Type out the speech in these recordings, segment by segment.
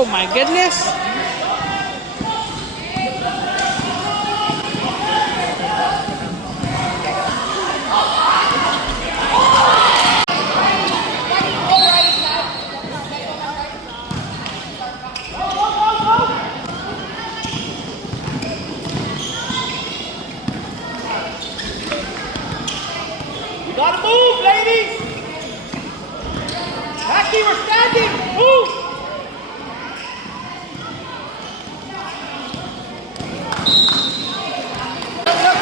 Oh my goodness. Gotta move, ladies! Becky, we're standing! Move! Look,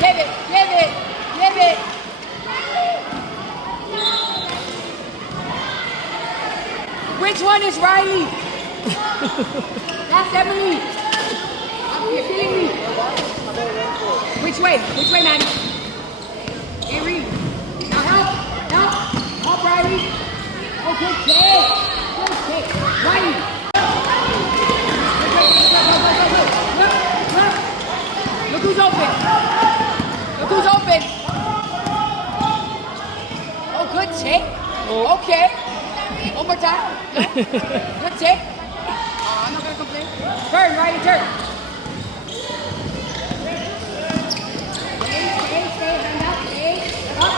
give it, give it, give it. Which one is Riley? That's Emily. You're kidding me. Which way? Which way, Maddie? Hey, Reed. Now help! Help! Help, Riley! Oh, good kick! Good kick! Riley! Look who's open! Look who's open! Oh, good kick! Okay. One more time. No. Good kick. I'm not gonna complain. Turn, Riley, turn. Stay, hand up, stay. Up.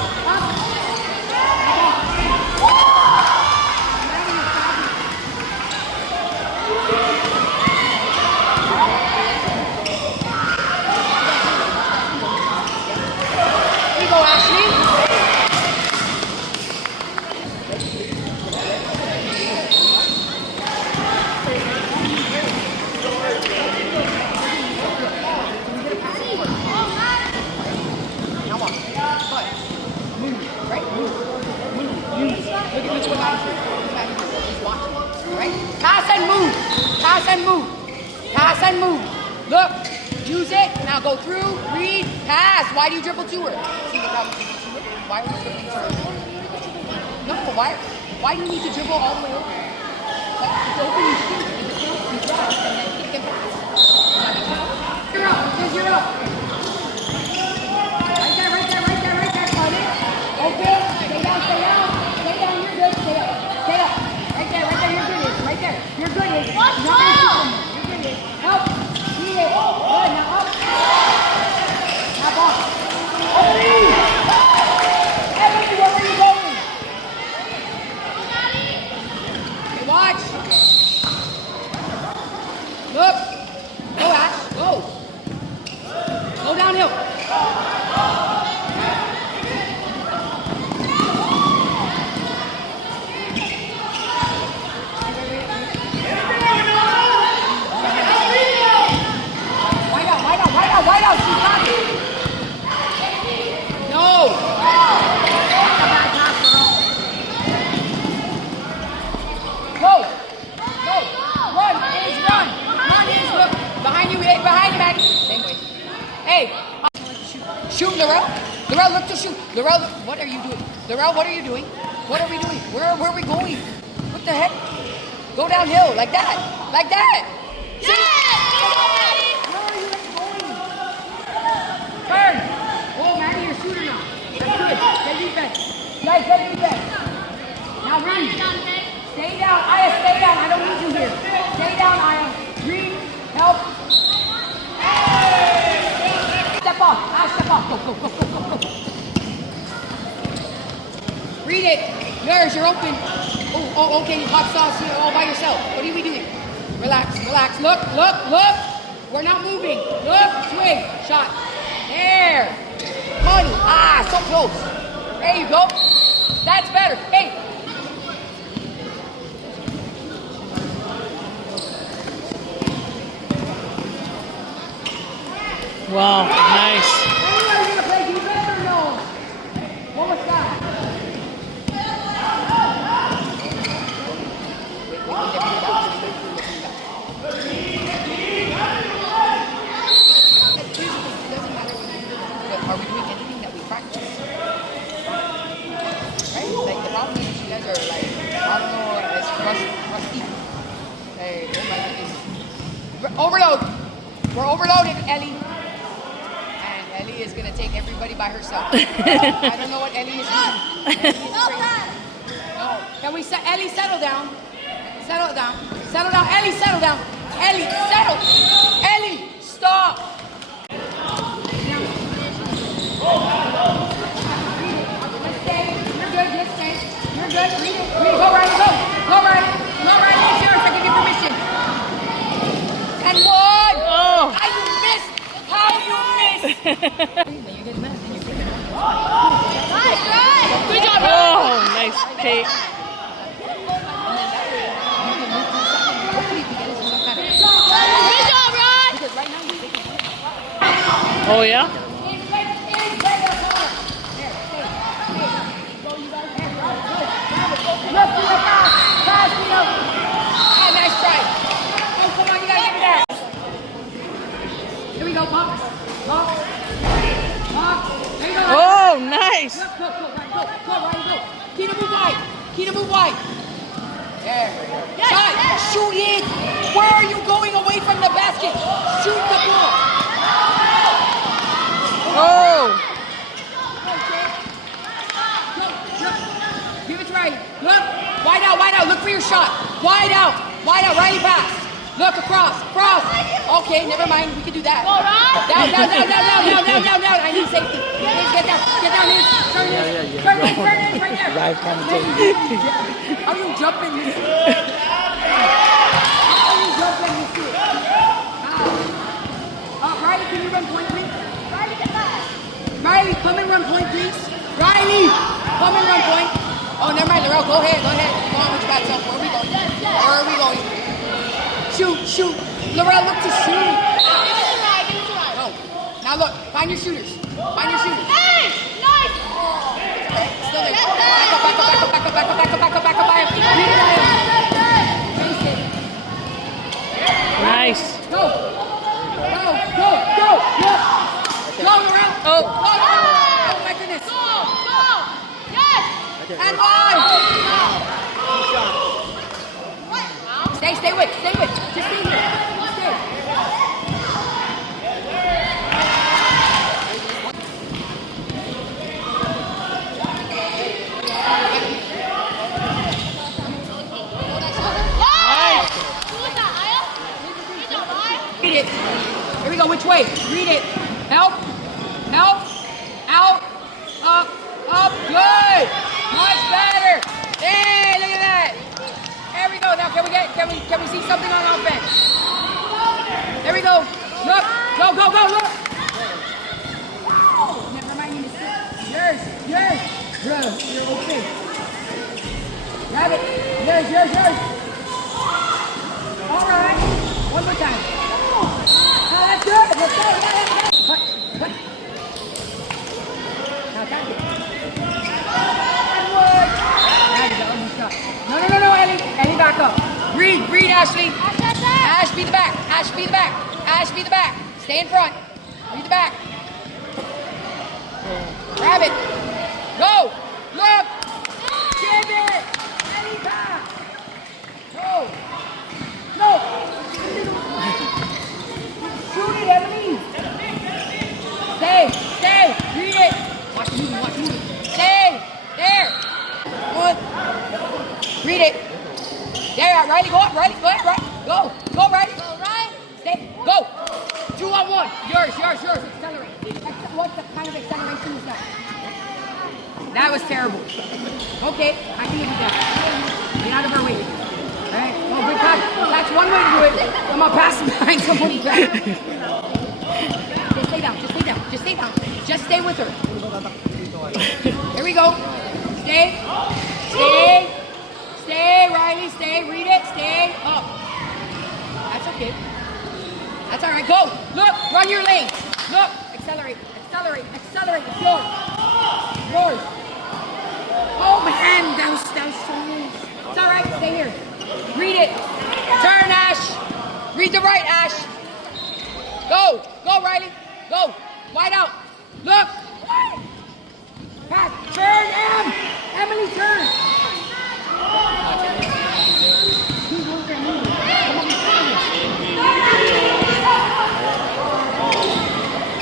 There you go, Ashley. Pass and move. Pass and move. Pass and move. Look. Use it. Now go through. Read. Pass. Why do you dribble to her? See the problem to her? Why would you dribble to her? No, why do you need to dribble all the way over? It's open, you shoot. You drive, and then kick and pass. You're up. Because you're up. Right there. Cut it. Open. Stay down. Stay down. You're good. Stay up. Right there, you're good. Right there, you're good. Watch out! You're good. Help. Beat it. Good, now up. Now ball. Emily, where are you going? Hey, watch. Look. Go, Ash. Go. Go downhill. White out, she's got it. No. That's a bad pass, girl. Go. Run is run. Look. Behind you, Maddie. Same way. Hey. Shoot, Laurel. Laurel, look to shoot. Laurel, what are you doing? Laurel, what are you doing? What are we doing? Where are we going? What the heck? Go downhill, like that. Yeah! Turn! Oh, Maddie, you're a shooter now. That's good. Get defense. Guys, get defense. Now run. Stay down. Aya, stay down. I don't need you here. Stay down, Aya. Green, help. Step off. Step off. Go. Read it. Yours, you're open. Oh, okay. Hot sauce here all by yourself. What are we doing? Relax. Look. We're not moving. Look, swing. Shot. There. Money. So close. There you go. That's better. Hey. Wow, nice. Anybody gonna play defense or no? What was that? Are we doing anything that we practice? Right? Like the problem is you guys are like, I don't know, it's rusty. Hey, oh my goodness. Overload. We're overloaded, Ellie. And Ellie is gonna take everybody by herself. I don't know what Ellie is doing. Ellie is crazy. No. Can we Ellie settle down? Settle down. Settle down. Ellie, settle down. Ellie, settle. Ellie, stop. You're good. Just stay. You're good. Read it. Read it. Go, Riley. Go. Go, Riley. Go, Riley. It's yours. I give you permission. And one. Oh. How you missed? How you missed? Good job, bro. Oh, nice pick. Good job, Ron. Oh, yeah? Nice try. Oh, come on, you gotta give me that. Here we go, box. Box. Box. There you go. Oh, nice. Go, Ryan, go. Keita, move wide. Keita, move wide. There. Shot. Shoot it. Where are you going away from the basket? Shoot the ball. Oh. Give it to Riley. Look. Wide out. Look for your shot. Wide out. Riley pass. Look across. Okay, never mind. We can do that. Go, Ron. Down. I need safety. Get down. Turn it. Right there. Live commentating. How you jumping this? Riley, can you run point, please? Riley, come and run point, please. Riley, come and run point. Oh, never mind, Laurel. Go ahead. Go on with your bad self. Where are we going? Shoot. Laurel, look to shoot. No. Now look. Find your shooters. Hey, nice. Still there. Back up. Nice. Go. Go, Laurel. Oh. Oh, my goodness. Go. Yes. And one. Stay with. Just stay here. Stay. Read it. Here we go. Which way? Read it. Help. Out. Up. Good. Much better. Hey, look at that. There we go. Now can we see something on offense? There we go. Look. Go. Look. Never mind. Yours. You're okay. Grab it. Yours. All right. One more time. That's good. Let's go. Cut. Now tap it. No, Ellie. Ellie, back up. Read, Ashley. Ash, be the back. Stay in front. Read the back. Grab it. Go. Look. Give it. Ellie, back. Go. Shoot it, Emily. Stay. Read it. Watch moving. Stay. There. Good. Read it. There, Riley. Go up, Riley. Go ahead, Riley. Go, Riley. Stay. Go. 2-on-1. Yours. Accelerate. What kind of acceleration is that? That was terrible. Okay, I can live with that. Get out of her way. All right. Well, good pass. That's one way to do it. I'm gonna pass it behind somebody back. Just stay down. Just stay with her. Here we go. Stay, Riley. Stay. Read it. Stay up. That's okay. That's all right. Go. Look. Run your lane. Look. Accelerate. It's yours. Oh man, that was so loose. It's all right. Stay here. Read it. Turn, Ash. Read the right, Ash. Go, Riley. Go. Wide out. Look. Pass. Turn, Emily, turn.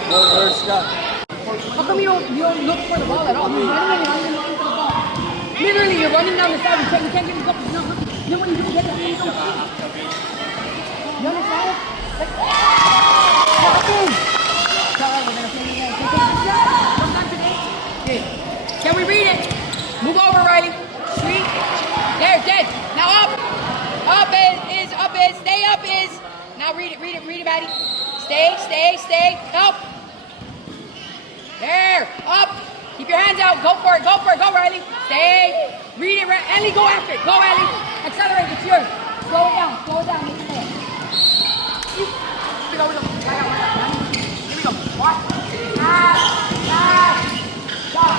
Where's Scott? How come you don't look for the ball at all? You're running for the ball. Literally, you're running down the side. You can't get the ball. Then when you get the hand, don't shoot. You understand? Can we read it? Move over, Riley. Street. There, dead. Now up. Up is, stay up is. Now read it, Maddie. Stay. Help. There, up. Keep your hands out. Go for it, go Riley. Stay. Read it, Ellie, go after it. Go, Ellie. Accelerate, it's yours. Slow it down, make it there. Here we go. Right out. Here we go. Watch. Pass. Stop.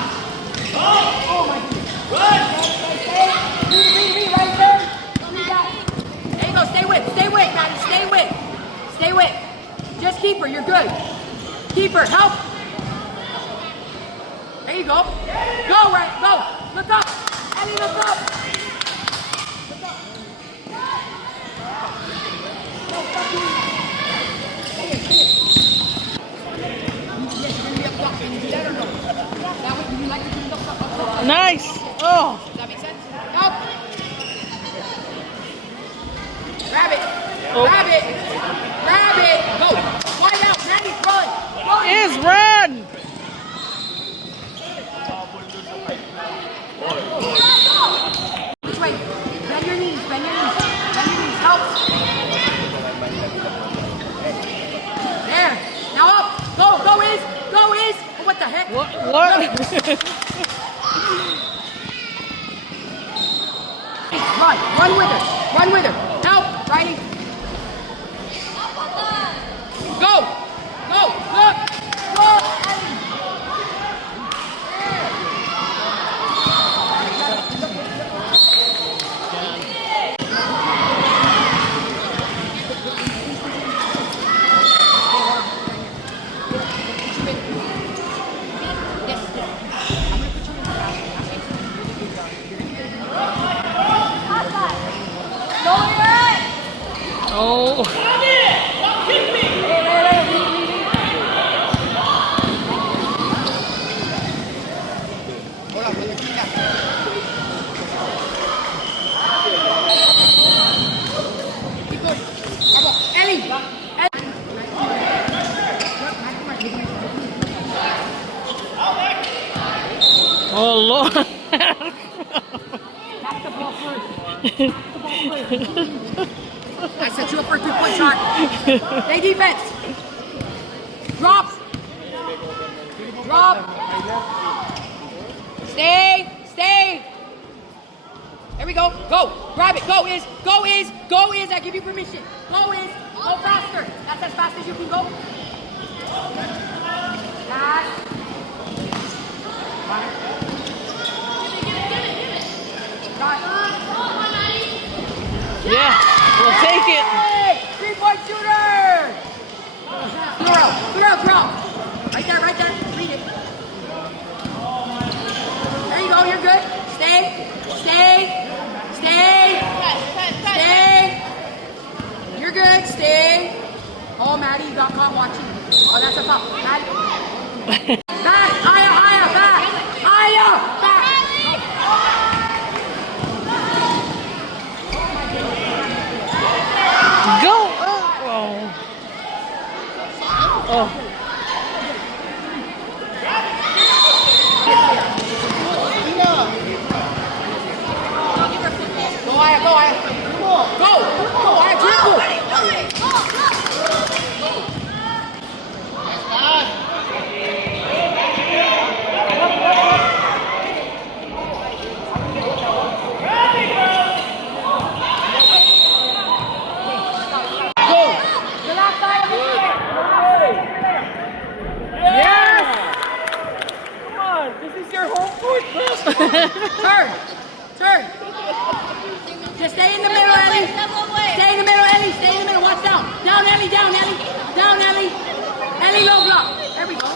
Oh my goodness. Run. Stay. Read right there. Read that. There you go. Stay with, Maddie. Stay with. Just keep her. You're good. Keep her. Help. There you go. Go, right. Go. Look up. Ellie, look up. No, stop doing that. Stay it. Yes, you're going to be up top. Can you do that or no? That way, do you like to do the up? Nice. Oh. Does that make sense? Help. Grab it. Oh. Grab it. Go. Wide out. Randy, run. Is run. Which way? Bend your knees. Help. There. Now up. Go is. Oh, what the heck? What? Run with her. Help, Riley. Go. Look. Go. Oh. Oh Lord. That's the ball first. I set you up for a 2-point shot. Play defense. Drop. Stay. There we go. Go. Grab it. Go is. I give you permission. Go faster. That's as fast as you can go. Pass. Yeah, we'll take it. 3-point shooter. Throw. Right there. Read it. There you go. You're good. Stay. You're good. Stay. Oh, Maddie, you got caught watching. Oh, that's a foul. Maddie. Back. Higher. Back. Go. Oh. Go, Aya. Go, Aya, dribble. Turn. Just stay in the middle, Ellie. Stay in the middle. Watch down. Down, Ellie. Ellie, low block. There we go.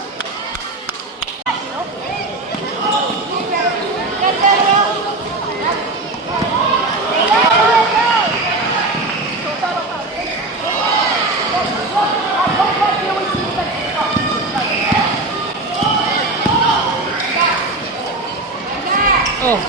Oh.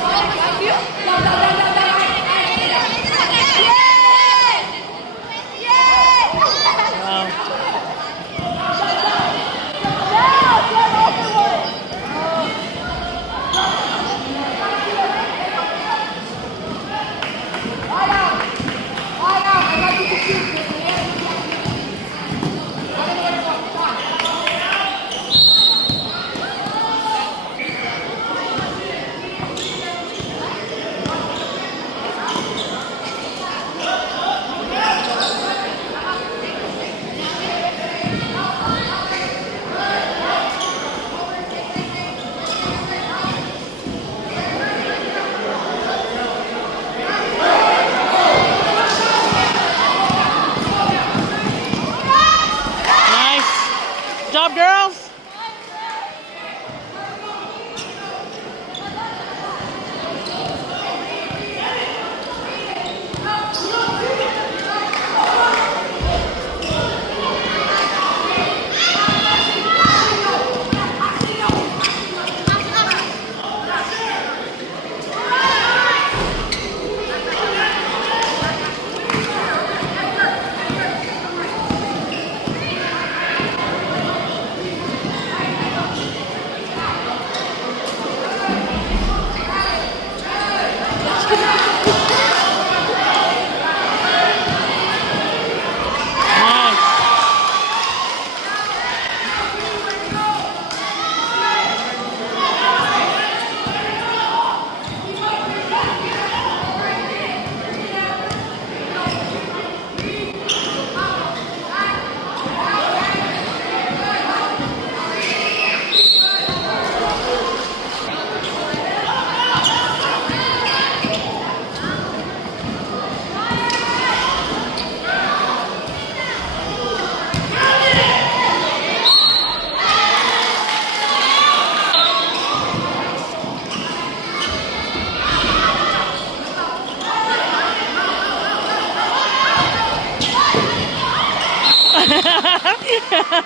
Ha